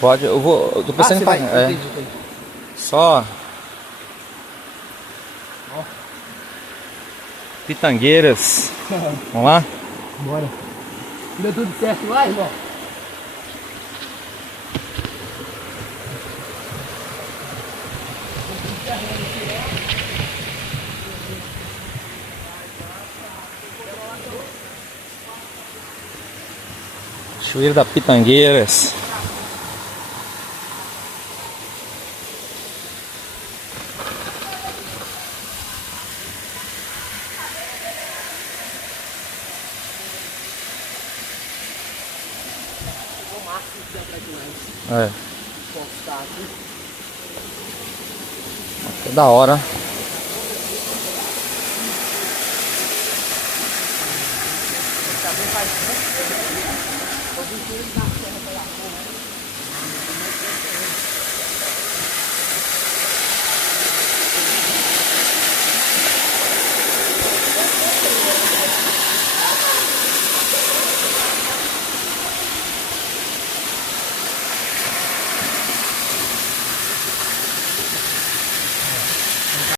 Pode, eu tô pensando em vai. pagar. Entendi. Só. Pitangueiras. Vamos lá? Bora. Deu tudo certo lá, irmão? Cachoeira da Pitangueiras. É. Que da hora. Tá bem, faz muito tempo.